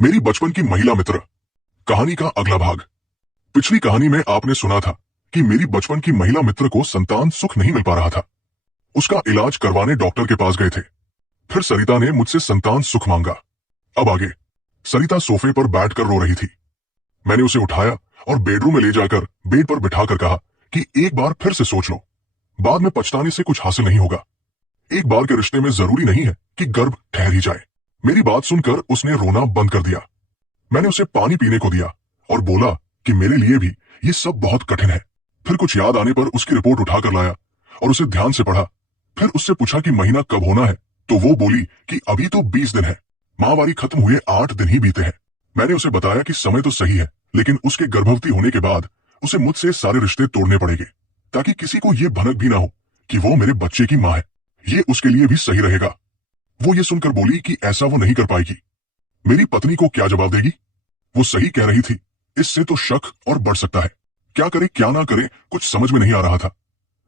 मेरी बचपन की महिला मित्र कहानी का अगला भाग। पिछली कहानी में आपने सुना था कि मेरी बचपन की महिला मित्र को संतान सुख नहीं मिल पा रहा था। उसका इलाज करवाने डॉक्टर के पास गए थे। फिर सरिता ने मुझसे संतान सुख मांगा। अब आगे। सरिता सोफे पर बैठकर रो रही थी। मैंने उसे उठाया और बेडरूम में ले जाकर बेड पर बिठाकर कहा कि एक बार फिर से सोच लो, बाद में पछताने से कुछ हासिल नहीं होगा। एक बार के रिश्ते में जरूरी नहीं है कि गर्भ ठहर ही जाए। मेरी बात सुनकर उसने रोना बंद कर दिया। मैंने उसे पानी पीने को दिया और बोला कि मेरे लिए भी ये सब बहुत कठिन है। फिर कुछ याद आने पर उसकी रिपोर्ट उठाकर लाया और उसे ध्यान से पढ़ा। फिर उससे पूछा कि महीना कब होना है, तो वो बोली कि अभी तो 20 दिन है, माहवारी खत्म हुए 8 दिन ही बीते हैं। मैंने उसे बताया कि समय तो सही है, लेकिन उसके गर्भवती होने के बाद उसे मुझसे सारे रिश्ते तोड़ने पड़ेंगे, ताकि किसी को ये भनक भी ना हो कि वो मेरे बच्चे की मां है। ये उसके लिए भी सही रहेगा। वो ये सुनकर बोली कि ऐसा वो नहीं कर पाएगी। मेरी पत्नी को क्या जवाब देगी? वो सही कह रही थी। इससे तो शक और बढ़ सकता है। क्या करे क्या ना करे कुछ समझ में नहीं आ रहा था।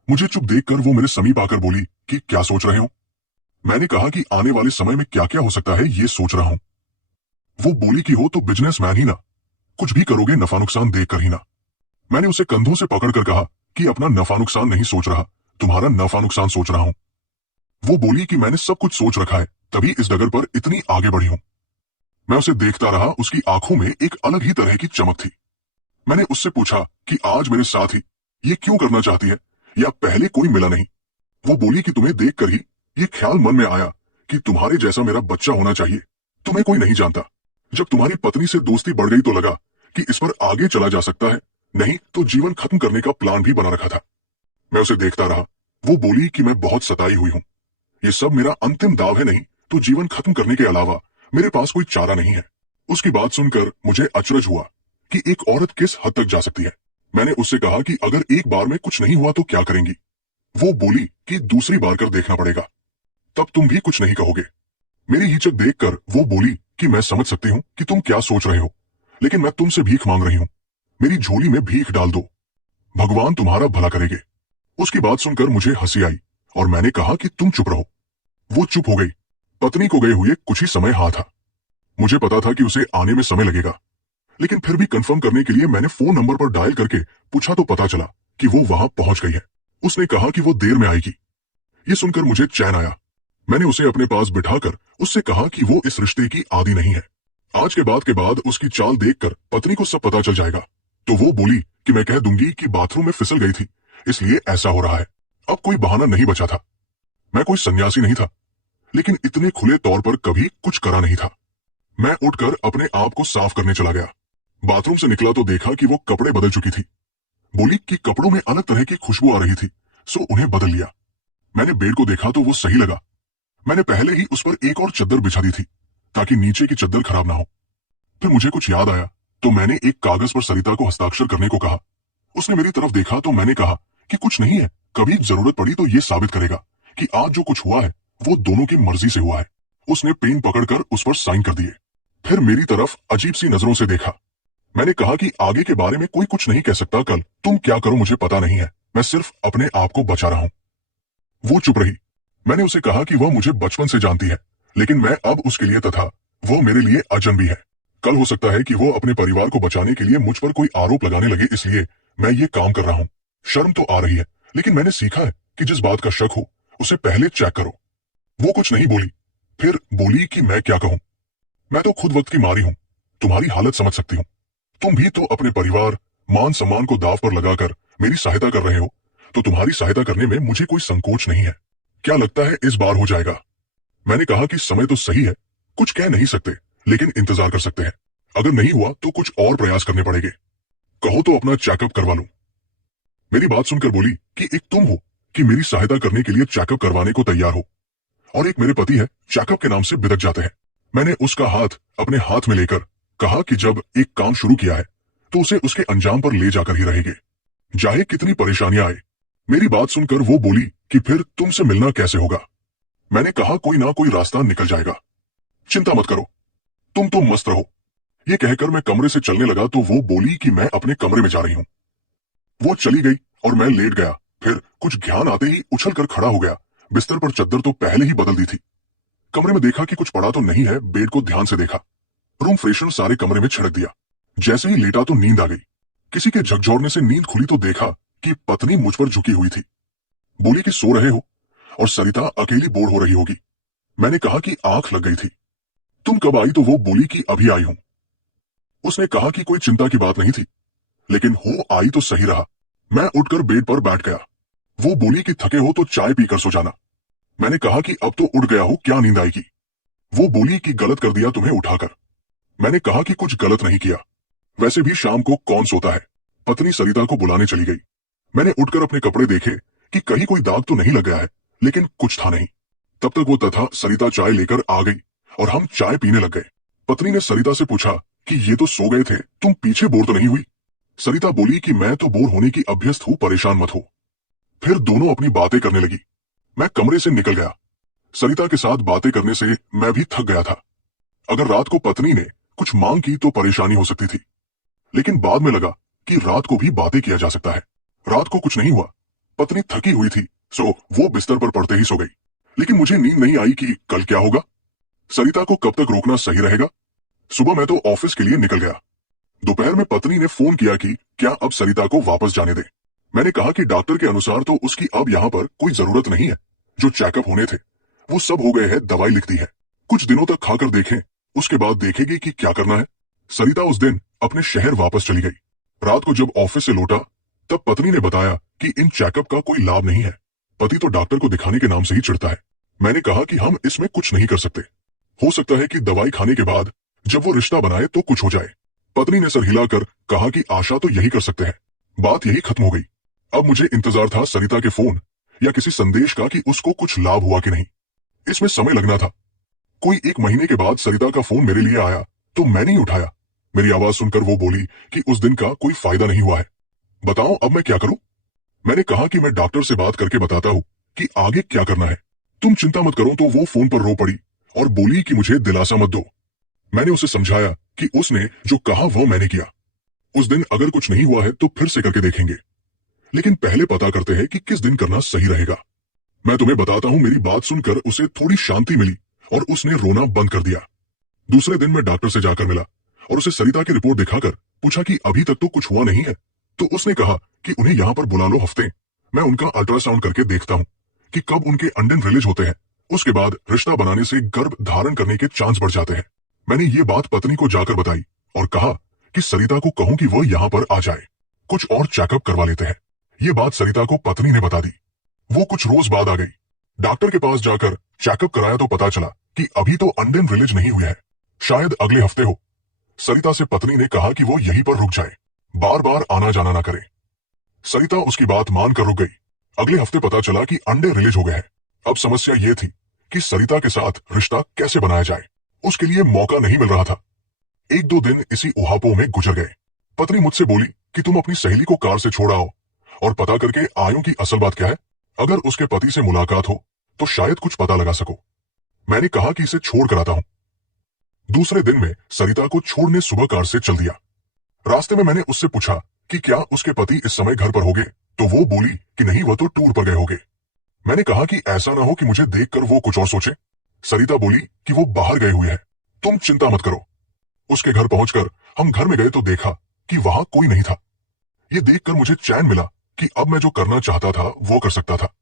मुझे चुप देखकर वो मेरे समीप आकर बोली कि क्या सोच रहे हो? मैंने कहा कि आने वाले समय में क्या क्या हो सकता है ये सोच रहा हूं। वो बोली कि हो तो बिजनेसमैन ही ना, कुछ भी करोगे नफा नुकसान देखकर ही ना। मैंने उसे कंधों से पकड़कर कहा कि अपना नफा नुकसान नहीं सोच रहा, तुम्हारा नफा नुकसान सोच रहा हूं। वो बोली कि मैंने सब कुछ सोच रखा है, तभी इस डगर पर इतनी आगे बढ़ी हूं। मैं उसे देखता रहा। उसकी आंखों में एक अलग ही तरह की चमक थी। मैंने उससे पूछा कि आज मेरे साथ ही ये क्यों करना चाहती है, या पहले कोई मिला नहीं? वो बोली कि तुम्हें देखकर ही ये ख्याल मन में आया कि तुम्हारे जैसा मेरा बच्चा होना चाहिए। तुम्हें कोई नहीं जानता। जब तुम्हारी पत्नी से दोस्ती बढ़ गई तो लगा कि इस पर आगे चला जा सकता है, नहीं तो जीवन खत्म करने का प्लान भी बना रखा था। मैं उसे देखता रहा। वो बोली कि मैं बहुत सताई हुई हूं। ये सब मेरा अंतिम दाव है, नहीं तो जीवन खत्म करने के अलावा मेरे पास कोई चारा नहीं है। उसकी बात सुनकर मुझे अचरज हुआ कि एक औरत किस हद तक जा सकती है। मैंने उससे कहा कि अगर एक बार में कुछ नहीं हुआ तो क्या करेंगी? वो बोली कि दूसरी बार कर देखना पड़ेगा, तब तुम भी कुछ नहीं कहोगे। मेरी हिचक देखकर वो बोली कि मैं समझ सकती हूँ कि तुम क्या सोच रहे हो, लेकिन मैं तुमसे भीख मांग रही हूँ। मेरी झोली में भीख डाल दो, भगवान तुम्हारा भला करेंगे। उसकी बात सुनकर मुझे हंसी आई और मैंने कहा कि तुम चुप रहो। वो चुप हो गई। पत्नी को गए हुए कुछ ही समय हाथ था। मुझे पता था कि उसे आने में समय लगेगा, लेकिन फिर भी कंफर्म करने के लिए मैंने फोन नंबर पर डायल करके पूछा तो पता चला कि वो वहां पहुंच गई है। उसने कहा कि वो देर में आएगी। ये सुनकर मुझे चैन आया। मैंने उसे अपने पास बिठाकर उससे कहा कि वो इस रिश्ते की आदी नहीं है। आज के बाद उसकी चाल देखकर पत्नी को सब पता चल जाएगा। तो वो बोली कि मैं कह दूंगी कि बाथरूम में फिसल गई थी, इसलिए ऐसा हो रहा है। अब कोई बहाना नहीं बचा था। मैं कोई सन्यासी नहीं था, लेकिन इतने खुले तौर पर कभी कुछ करा नहीं था। मैं उठकर अपने आप को साफ करने चला गया। बाथरूम से निकला तो देखा कि वो कपड़े बदल चुकी थी। बोली कि कपड़ों में अलग तरह की खुशबू आ रही थी, सो उन्हें बदल लिया। मैंने बेड को देखा तो वो सही लगा। मैंने पहले ही उस पर एक और चद्दर बिछा दी थी ताकि नीचे की चद्दर खराब ना हो। फिर मुझे कुछ याद आया तो मैंने एक कागज पर सरिता को हस्ताक्षर करने को कहा। उसने मेरी तरफ देखा तो मैंने कहा कि कुछ नहीं है, कभी जरूरत पड़ी तो ये साबित करेगा कि आज जो कुछ हुआ है वो दोनों की मर्जी से हुआ है। उसने पेन पकड़कर उस पर साइन कर दिए। फिर मेरी तरफ अजीब सी नजरों से देखा। मैंने कहा कि आगे के बारे में कोई कुछ नहीं कह सकता, कल तुम क्या करो मुझे पता नहीं है, मैं सिर्फ अपने आप को बचा रहा हूं। वो चुप रही। मैंने उसे कहा कि वह मुझे बचपन से जानती है, लेकिन मैं अब उसके लिए तथा वो मेरे लिए अजनबी है। कल हो सकता है कि वो अपने परिवार को बचाने के लिए मुझ पर कोई आरोप लगाने लगे, इसलिए मैं ये काम कर रहा हूं। शर्म तो आ रही है, लेकिन मैंने सीखा है कि जिस बात का शक हो उसे पहले चेक करो। वो कुछ नहीं बोली। फिर बोली कि मैं क्या कहूं, मैं तो खुद वक्त की मारी हूं, तुम्हारी हालत समझ सकती हूं। तुम भी तो अपने परिवार मान सम्मान को दाव पर लगाकर मेरी सहायता कर रहे हो, तो तुम्हारी सहायता करने में मुझे कोई संकोच नहीं है। क्या लगता है इस बार हो जाएगा? मैंने कहा कि समय तो सही है, कुछ कह नहीं सकते, लेकिन इंतजार कर सकते हैं। अगर नहीं हुआ तो कुछ और प्रयास करने पड़ेंगे। कहो तो अपना चेकअप करवा लूं। मेरी बात सुनकर बोली कि एक तुम हो कि मेरी सहायता करने के लिए चेकअप करवाने को तैयार हो, और एक मेरे पति है चेकअप के नाम से बिदक जाते हैं। मैंने उसका हाथ अपने हाथ में लेकर कहा कि जब एक काम शुरू किया है तो उसे उसके अंजाम पर ले जाकर ही रहेंगे, चाहे कितनी परेशानियां आए। मेरी बात सुनकर वो बोली कि फिर तुमसे मिलना कैसे होगा? मैंने कहा कोई ना कोई रास्ता निकल जाएगा, चिंता मत करो, तुम तो मस्त रहो। ये कहकर मैं कमरे से चलने लगा तो वो बोली कि मैं अपने कमरे में जा रही हूं। वो चली गई और मैं लेट गया। फिर कुछ ध्यान आते ही उछल कर खड़ा हो गया। बिस्तर पर चद्दर तो पहले ही बदल दी थी। कमरे में देखा कि कुछ पड़ा तो नहीं है, बेड को ध्यान से देखा। रूम फ्रेशनर सारे कमरे में छिड़क दिया। जैसे ही लेटा तो नींद आ गई। किसी के झकझोरने से नींद खुली तो देखा कि पत्नी मुझ पर झुकी हुई थी। बोली कि सो रहे हो और सरिता अकेली बोर हो रही होगी। मैंने कहा कि आंख लग गई थी। तुम कब आई? तो वो बोली कि अभी आई हूं। उसने कहा कि कोई चिंता की बात नहीं थी, लेकिन हो आई तो सही रहा। मैं उठकर बेड पर बैठ गया। वो बोली कि थके हो तो चाय पीकर सो जाना। मैंने कहा कि अब तो उठ गया हो, क्या नींद आएगी। वो बोली कि गलत कर दिया तुम्हें उठाकर। मैंने कहा कि कुछ गलत नहीं किया, वैसे भी शाम को कौन सोता है। पत्नी सरिता को बुलाने चली गई। मैंने उठकर अपने कपड़े देखे कि कहीं कोई दाग तो नहीं लग गया है, लेकिन कुछ था नहीं। तब तक वो तथा सरिता चाय लेकर आ गई और हम चाय पीने लग गए। पत्नी ने सरिता से पूछा कि ये तो सो गए थे, तुम पीछे बोर तो नहीं हुई। सरिता बोली कि मैं तो बोर होने की अभ्यस्त हूं, परेशान मत हो। फिर दोनों अपनी बातें करने लगी। मैं कमरे से निकल गया। सरिता के साथ बातें करने से मैं भी थक गया था। अगर रात को पत्नी ने कुछ मांग की तो परेशानी हो सकती थी, लेकिन बाद में लगा कि रात को भी बातें किया जा सकता है। रात को कुछ नहीं हुआ। पत्नी थकी हुई थी, सो वो बिस्तर पर पड़ते ही सो गई। लेकिन मुझे नींद नहीं आई कि कल क्या होगा, सरिता को कब तक रोकना सही रहेगा। सुबह मैं तो ऑफिस के लिए निकल गया। दोपहर में पत्नी ने फोन किया कि क्या अब सरिता को वापस जाने दे। मैंने कहा कि डॉक्टर के अनुसार तो उसकी अब यहाँ पर कोई जरूरत नहीं है। जो चेकअप होने थे वो सब हो गए हैं, दवाई लिख दी है। कुछ दिनों तक खाकर देखें, उसके बाद देखेगी कि क्या करना है। सरिता उस दिन अपने शहर वापस चली गई। रात को जब ऑफिस से लौटा तब पत्नी ने बताया कि इन चेकअप का कोई लाभ नहीं है। पति तो डॉक्टर को दिखाने के नाम से ही चिढ़ता है। मैंने कहा कि हम इसमें कुछ नहीं कर सकते। हो सकता है कि दवाई खाने के बाद जब वो रिश्ता बनाए तो कुछ हो जाए। पत्नी ने सर हिलाकर कहा कि आशा तो यही कर सकते हैं। बात यही खत्म हो गई। अब मुझे इंतजार था सरिता के फोन या किसी संदेश का कि उसको कुछ लाभ हुआ कि नहीं। इसमें समय लगना था। कोई 1 महीने के बाद सरिता का फोन मेरे लिए आया तो मैंने ही उठाया। मेरी आवाज सुनकर वो बोली कि उस दिन का कोई फायदा नहीं हुआ है, बताओ अब मैं क्या करूं। मैंने कहा कि मैं डॉक्टर से बात करके बताता हूं कि आगे क्या करना है, तुम चिंता मत करो। तो वो फोन पर रो पड़ी और बोली कि मुझे दिलासा मत दो। मैंने उसे समझाया कि उसने जो कहा वो मैंने किया। उस दिन अगर कुछ नहीं हुआ है तो फिर से करके देखेंगे, लेकिन पहले पता करते हैं कि किस दिन करना सही रहेगा। मैं तुम्हें बताता हूं। मेरी बात सुनकर उसे थोड़ी शांति मिली और उसने रोना बंद कर दिया। दूसरे दिन मैं डॉक्टर से जाकर मिला और उसे सरिता की रिपोर्ट दिखाकर पूछा कि अभी तक तो कुछ हुआ नहीं है। तो उसने कहा कि उन्हें यहां पर बुला लो हफ्ते, मैं उनका अल्ट्रासाउंड करके देखता हूं कि कब उनके अंडन रिलीज होते हैं। उसके बाद रिश्ता बनाने से गर्भ धारण करने के चांस बढ़ जाते हैं। मैंने ये बात पत्नी को जाकर बताई और कहा कि सरिता को कहूं कि वह यहां पर आ जाए, कुछ और चेकअप करवा लेते हैं। ये बात सरिता को पत्नी ने बता दी। वो कुछ रोज बाद आ गई। डॉक्टर के पास जाकर चेकअप कराया तो पता चला कि अभी तो अंडन रिलीज नहीं हुए हैं, शायद अगले हफ्ते हो। सरिता से पत्नी ने कहा कि वो यहीं पर रुक जाए, बार बार आना जाना ना करे। सरिता उसकी बात मानकर रुक गई। अगले हफ्ते पता चला कि अंडे रिलीज हो गए हैं। अब समस्या ये थी कि सरिता के साथ रिश्ता कैसे बनाया जाए। उसके लिए मौका नहीं मिल रहा था। 1-2 दिन इसी उहापों में गुजर गए। पत्नी मुझसे बोली कि तुम अपनी सहेली को कार से छोड़ आओ और पता करके आयो कि असल बात क्या है। अगर उसके पति से मुलाकात हो तो शायद कुछ पता लगा सको। मैंने कहा कि इसे छोड़ कर आता हूं। दूसरे दिन में सरिता को छोड़ने सुबह कार से चल दिया। रास्ते में मैंने उससे पूछा कि क्या उसके पति इस समय घर पर होंगे, तो वो बोली कि नहीं, वह तो टूर पर गए होंगे। मैंने कहा कि ऐसा ना हो कि मुझे देखकर वो कुछ और सोचे। सरिता बोली कि वो बाहर गए हुए हैं, तुम चिंता मत करो। उसके घर पहुंचकर हम घर में गए तो देखा कि वहां कोई नहीं था। ये देखकर मुझे चैन मिला कि अब मैं जो करना चाहता था वो कर सकता था।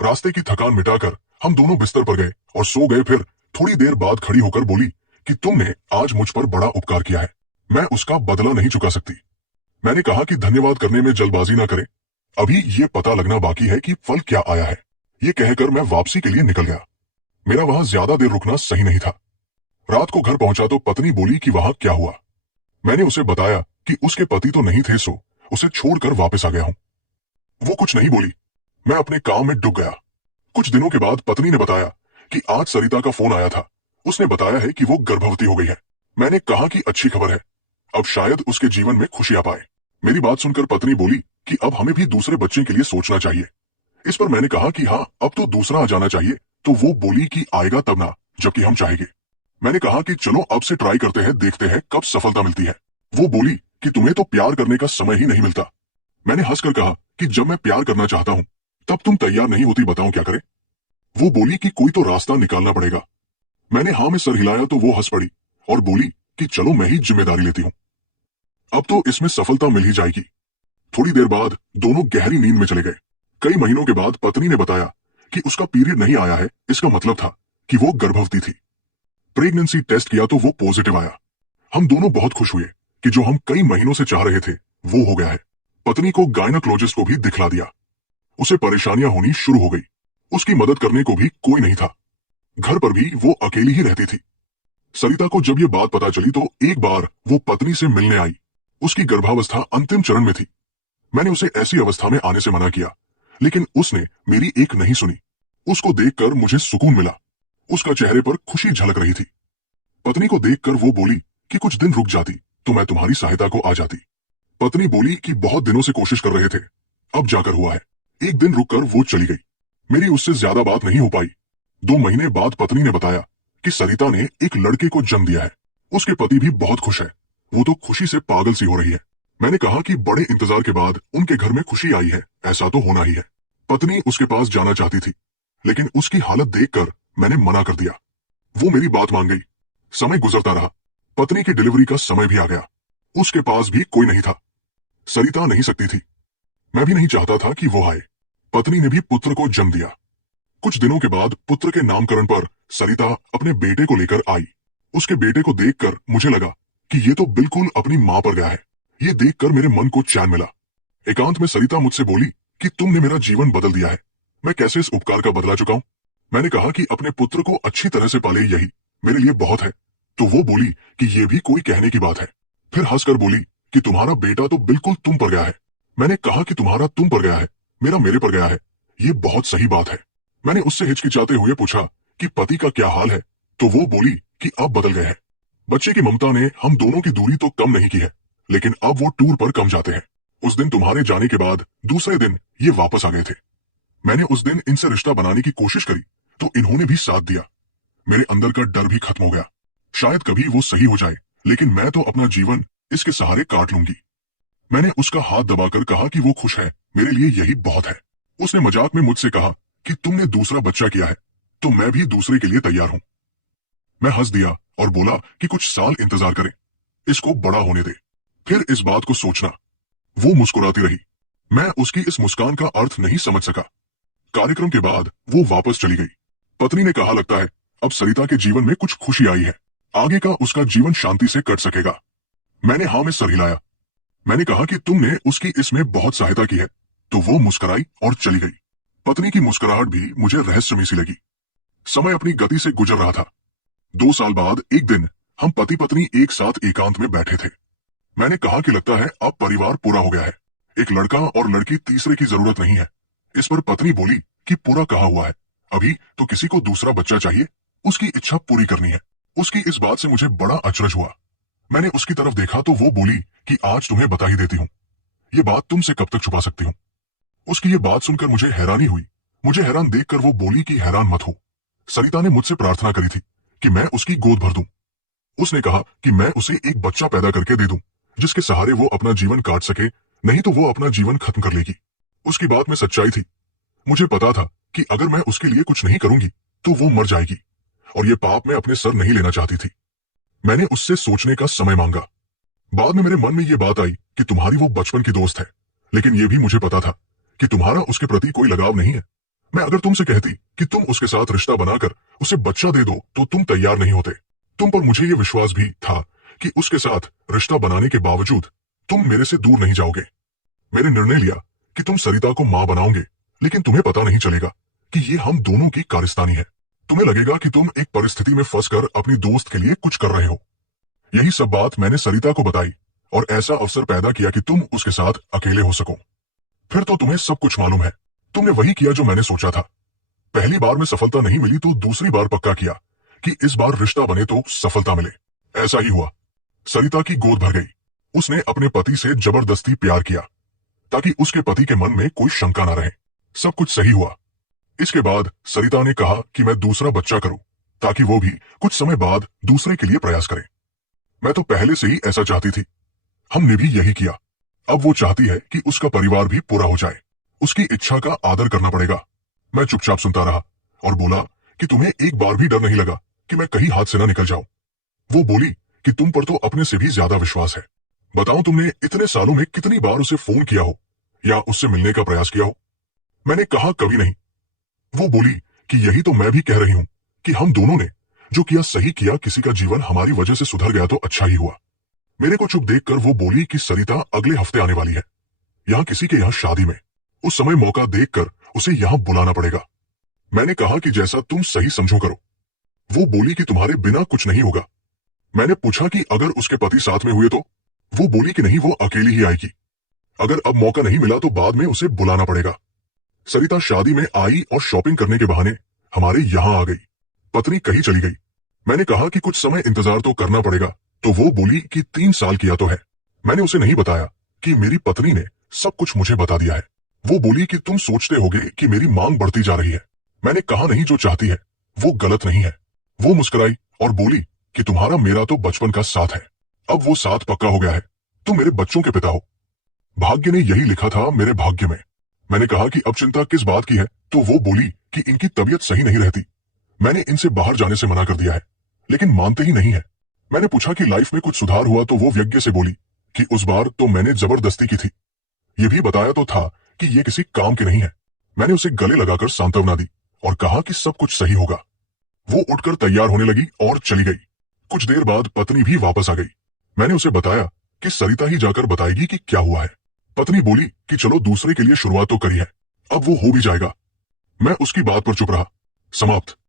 रास्ते की थकान मिटाकर हम दोनों बिस्तर पर गए और सो गए। फिर थोड़ी देर बाद खड़ी होकर बोली कि तुमने आज मुझ पर बड़ा उपकार किया है, मैं उसका बदला नहीं चुका सकती। मैंने कहा कि धन्यवाद करने में जल्दबाजी ना करें, अभी ये पता लगना बाकी है कि फल क्या आया है। ये कहकर मैं वापसी के लिए निकल गया। मेरा वहां ज्यादा देर रुकना सही नहीं था। रात को घर पहुंचा तो पत्नी बोली कि वहां क्या हुआ। मैंने उसे बताया कि उसके पति तो नहीं थे, सो उसे छोड़कर वापस आ गया हूं। वो कुछ नहीं बोली। मैं अपने काम में डूब गया। कुछ दिनों के बाद पत्नी ने बताया कि आज सरिता का फोन आया था। उसने बताया है कि वो गर्भवती हो गई है। मैंने कहा कि अच्छी खबर है, अब शायद उसके जीवन में खुशी आ पाए। मेरी बात सुनकर पत्नी बोली कि अब हमें भी दूसरे बच्चे के लिए सोचना चाहिए। इस पर मैंने कहा कि हाँ, अब तो दूसरा आ जाना चाहिए। तो वो बोली कि आएगा तब ना, जबकि हम चाहेंगे। मैंने कहा कि चलो अब से ट्राई करते हैं, देखते हैं कब सफलता मिलती है। वो बोली कि तुम्हें तो प्यार करने का समय ही नहीं मिलता। मैंने हंसकर कहा कि जब मैं प्यार करना चाहता हूं तब तुम तैयार नहीं होती, बताओ क्या करें। वो बोली कि कोई तो रास्ता निकालना पड़ेगा। मैंने हाँ में सर हिलाया तो वो हंस पड़ी और बोली कि चलो मैं ही जिम्मेदारी लेती हूं, अब तो इसमें सफलता मिल ही जाएगी। थोड़ी देर बाद दोनों गहरी नींद में चले गए। कई महीनों के बाद पत्नी ने बताया कि उसका पीरियड नहीं आया है। इसका मतलब था कि वो गर्भवती थी। प्रेगनेंसी टेस्ट किया तो वो पॉजिटिव आया। हम दोनों बहुत खुश हुए कि जो हम कई महीनों से चाह रहे थे वो हो गया है। पत्नी को गायनोकोलॉजिस्ट को भी दिखला दिया। उसे परेशानियां होनी शुरू हो गई। उसकी मदद करने को भी कोई नहीं था। घर पर भी वो अकेली ही रहती थी। सरिता को जब ये बात पता चली तो एक बार वो पत्नी से मिलने आई। उसकी गर्भावस्था अंतिम चरण में थी। मैंने उसे ऐसी अवस्था में आने से मना किया, लेकिन उसने मेरी एक नहीं सुनी। उसको देखकर मुझे सुकून मिला। उसका चेहरे पर खुशी झलक रही थी। पत्नी को देखकर वो बोली कि कुछ दिन रुक जाती तो मैं तुम्हारी सहायता को आ जाती। पत्नी बोली कि बहुत दिनों से कोशिश कर रहे थे, अब जाकर हुआ है। एक दिन रुककर वो चली गई। मेरी उससे ज्यादा बात नहीं हो पाई। 2 महीने बाद पत्नी ने बताया कि सरिता ने एक लड़के को जन्म दिया है। उसके पति भी बहुत खुश है। वो तो खुशी से पागल सी हो रही है। मैंने कहा कि बड़े इंतजार के बाद उनके घर में खुशी आई है, ऐसा तो होना ही है। पत्नी उसके पास जाना चाहती थी, लेकिन उसकी हालत देखकर मैंने मना कर दिया। वो मेरी बात मान गई। समय गुजरता रहा। पत्नी की डिलीवरी का समय भी आ गया। उसके पास भी कोई नहीं था। सरिता नहीं सकती थी। मैं भी नहीं चाहता था कि वो आए। पत्नी ने भी पुत्र को जन्म दिया। कुछ दिनों के बाद पुत्र के नामकरण पर सरिता अपने बेटे को लेकर आई। उसके बेटे को देखकर मुझे लगा कि ये तो बिल्कुल अपनी मां पर गया है। ये देखकर मेरे मन को चैन मिला। एकांत में सरिता मुझसे बोली कि तुमने मेरा जीवन बदल दिया है। मैं कैसे इस उपकार का बदला चुकाऊं? मैंने कहा कि अपने पुत्र को अच्छी तरह से पाले, यही मेरे लिए बहुत है। तो वो बोली कि ये भी कोई कहने की बात है। फिर हंसकर बोली कि तुम्हारा बेटा तो बिल्कुल तुम पर गया है। मैंने कहा कि तुम्हारा तुम पर गया है, मेरा मेरे पर गया है। ये बहुत सही बात है। मैंने उससे हिचकिचाते हुए पूछा कि पति का क्या हाल है, तो वो बोली कि अब बदल गए हैं। बच्चे की ममता ने हम दोनों की दूरी तो कम नहीं की है, लेकिन अब वो टूर पर कम जाते हैं। उस दिन तुम्हारे जाने के बाद दूसरे दिन ये वापस आ गए थे। मैंने उस दिन इनसे रिश्ता बनाने की कोशिश करी तो इन्होंने भी साथ दिया। मेरे अंदर का डर भी खत्म हो गया। शायद कभी वो सही हो जाए, लेकिन मैं तो अपना जीवन इसके सहारे काट लूंगी। मैंने उसका हाथ दबाकर कहा कि वो खुश है, मेरे लिए यही बहुत है। उसने मजाक में मुझसे कहा कि तुमने दूसरा बच्चा किया है तो मैं भी दूसरे के लिए तैयार हूं। मैं हंस दिया और बोला कि कुछ साल इंतजार करें, इसको बड़ा होने दे, फिर इस बात को सोचना। वो मुस्कुराती रही। मैं उसकी इस मुस्कान का अर्थ नहीं समझ सका। कार्यक्रम के बाद वो वापस चली गई। पत्नी ने कहा, लगता है अब सरिता के जीवन में कुछ खुशी आई है, आगे का उसका जीवन शांति से कट सकेगा। मैंने हाँ में सर हिलाया। मैंने कहा कि तुमने उसकी इसमें बहुत सहायता की है। तो वो मुस्कुराई और चली गई। पत्नी की मुस्कुराहट भी मुझे रहस्यमयी सी लगी। समय अपनी गति से गुजर रहा था। 2 साल बाद एक दिन हम पति पत्नी एक साथ एकांत में बैठे थे। मैंने कहा कि लगता है अब परिवार पूरा हो गया है। एक लड़का और लड़की तीसरे की जरूरत नहीं है। इस पर पत्नी बोली कि पूरा कहा हुआ है, अभी तो किसी को दूसरा बच्चा चाहिए, उसकी इच्छा पूरी करनी है। उसकी इस बात से मुझे बड़ा अचरज हुआ। मैंने उसकी तरफ देखा तो वो बोली कि आज तुम्हें बता ही देती हूँ, ये बात तुमसे कब तक छुपा सकती हूँ। उसकी ये बात सुनकर मुझे हैरानी हुई। मुझे हैरान देखकर वो बोली कि हैरान मत हो, सरिता ने मुझसे प्रार्थना करी थी कि मैं उसकी गोद भर दूं। उसने कहा कि मैं उसे एक बच्चा पैदा करके दे दूं जिसके सहारे वो अपना जीवन काट सके, नहीं तो वो अपना जीवन खत्म कर लेगी। उसकी बात में सच्चाई थी। मुझे पता था कि अगर मैं उसके लिए कुछ नहीं करूंगी तो वो मर जाएगी, और ये पाप मैं अपने सर नहीं लेना चाहती थी। मैंने उससे सोचने का समय मांगा। बाद में मेरे मन में ये बात आई कि तुम्हारी वो बचपन की दोस्त है, लेकिन ये भी मुझे पता था कि तुम्हारा उसके प्रति कोई लगाव नहीं है। मैं अगर तुमसे कहती कि तुम उसके साथ रिश्ता बनाकर उसे बच्चा दे दो तो तुम तैयार नहीं होते। तुम पर मुझे ये विश्वास भी था कि उसके साथ रिश्ता बनाने के बावजूद तुम मेरे से दूर नहीं जाओगे। मैंने निर्णय लिया कि तुम सरिता को मां बनाओगे, लेकिन तुम्हें पता नहीं चलेगा कि ये हम दोनों की कारस्तानी है। तुम्हें लगेगा कि तुम एक परिस्थिति में फंसकर अपनी दोस्त के लिए कुछ कर रहे हो। यही सब बात मैंने सरिता को बताई और ऐसा अवसर पैदा किया कि तुम उसके साथ अकेले हो सको। फिर तो तुम्हें सब कुछ मालूम है। तुमने वही किया जो मैंने सोचा था। पहली बार में सफलता नहीं मिली तो दूसरी बार पक्का किया कि इस बार रिश्ता बने तो सफलता मिले। ऐसा ही हुआ। सरिता की गोद भर गई। उसने अपने पति से जबरदस्ती प्यार किया ताकि उसके पति के मन में कोई शंका न रहे। सब कुछ सही हुआ। इसके बाद सरिता ने कहा कि मैं दूसरा बच्चा करूं ताकि वो भी कुछ समय बाद दूसरे के लिए प्रयास करे। मैं तो पहले से ही ऐसा चाहती थी। हमने भी यही किया। अब वो चाहती है कि उसका परिवार भी पूरा हो जाए। उसकी इच्छा का आदर करना पड़ेगा। मैं चुपचाप सुनता रहा और बोला कि तुम्हें एक बार भी डर नहीं लगा कि मैं कहीं हाथ से ना निकल जाऊं। वो बोली कि तुम पर तो अपने से भी ज्यादा विश्वास है। बताओ तुमने इतने सालों में कितनी बार उसे फोन किया हो या उससे मिलने का प्रयास किया हो। मैंने कहा कभी नहीं। वो बोली कि यही तो मैं भी कह रही हूं कि हम दोनों ने जो किया सही किया, किसी का जीवन हमारी वजह से सुधर गया तो अच्छा ही हुआ। मेरे को चुप देखकर वो बोली कि सरिता अगले हफ्ते आने वाली है, यहाँ किसी के यहाँ शादी में। उस समय मौका देखकर उसे यहाँ बुलाना पड़ेगा। मैंने कहा कि जैसा तुम सही समझो करो। वो बोली कि तुम्हारे बिना कुछ नहीं होगा। मैंने पूछा कि अगर उसके पति साथ में हुए तो। वो बोली कि नहीं, वो अकेली ही आएगी। अगर अब मौका नहीं मिला तो बाद में उसे बुलाना पड़ेगा। सरिता शादी में आई और शॉपिंग करने के बहाने हमारे यहां आ गई। पत्नी कहीं चली गई। मैंने कहा कि कुछ समय इंतजार तो करना पड़ेगा, तो वो बोली कि 3 साल किया तो है। मैंने उसे नहीं बताया कि मेरी पत्नी ने सब कुछ मुझे बता दिया है। वो बोली कि तुम सोचते होगे कि मेरी मांग बढ़ती जा रही है। मैंने कहा नहीं, जो चाहती है वो गलत नहीं है। वो मुस्कुराई और बोली कि तुम्हारा मेरा तो बचपन का साथ है, अब वो साथ पक्का हो गया है। तुम मेरे बच्चों के पिता हो। भाग्य ने यही लिखा था मेरे भाग्य में। मैंने कहा कि अब चिंता किस बात की है, तो वो बोली कि इनकी तबीयत सही नहीं रहती। मैंने इनसे बाहर जाने से मना कर दिया है, लेकिन मानते ही नहीं है। मैंने पूछा कि लाइफ में कुछ सुधार हुआ, तो वो व्यज्ञ से बोली कि उस बार तो मैंने जबरदस्ती की थी। ये भी बताया तो था कि ये किसी काम के नहीं है। मैंने उसे गले लगाकर सांत्वना दी और कहा कि सब कुछ सही होगा। वो उठकर तैयार होने लगी और चली गई। कुछ देर बाद पत्नी भी वापस आ गई। मैंने उसे बताया कि सरिता ही जाकर बताएगी कि क्या हुआ है। पत्नी बोली कि चलो, दूसरे के लिए शुरुआत तो करी है, अब वो हो भी जाएगा। मैं उसकी बात पर चुप रहा। समाप्त।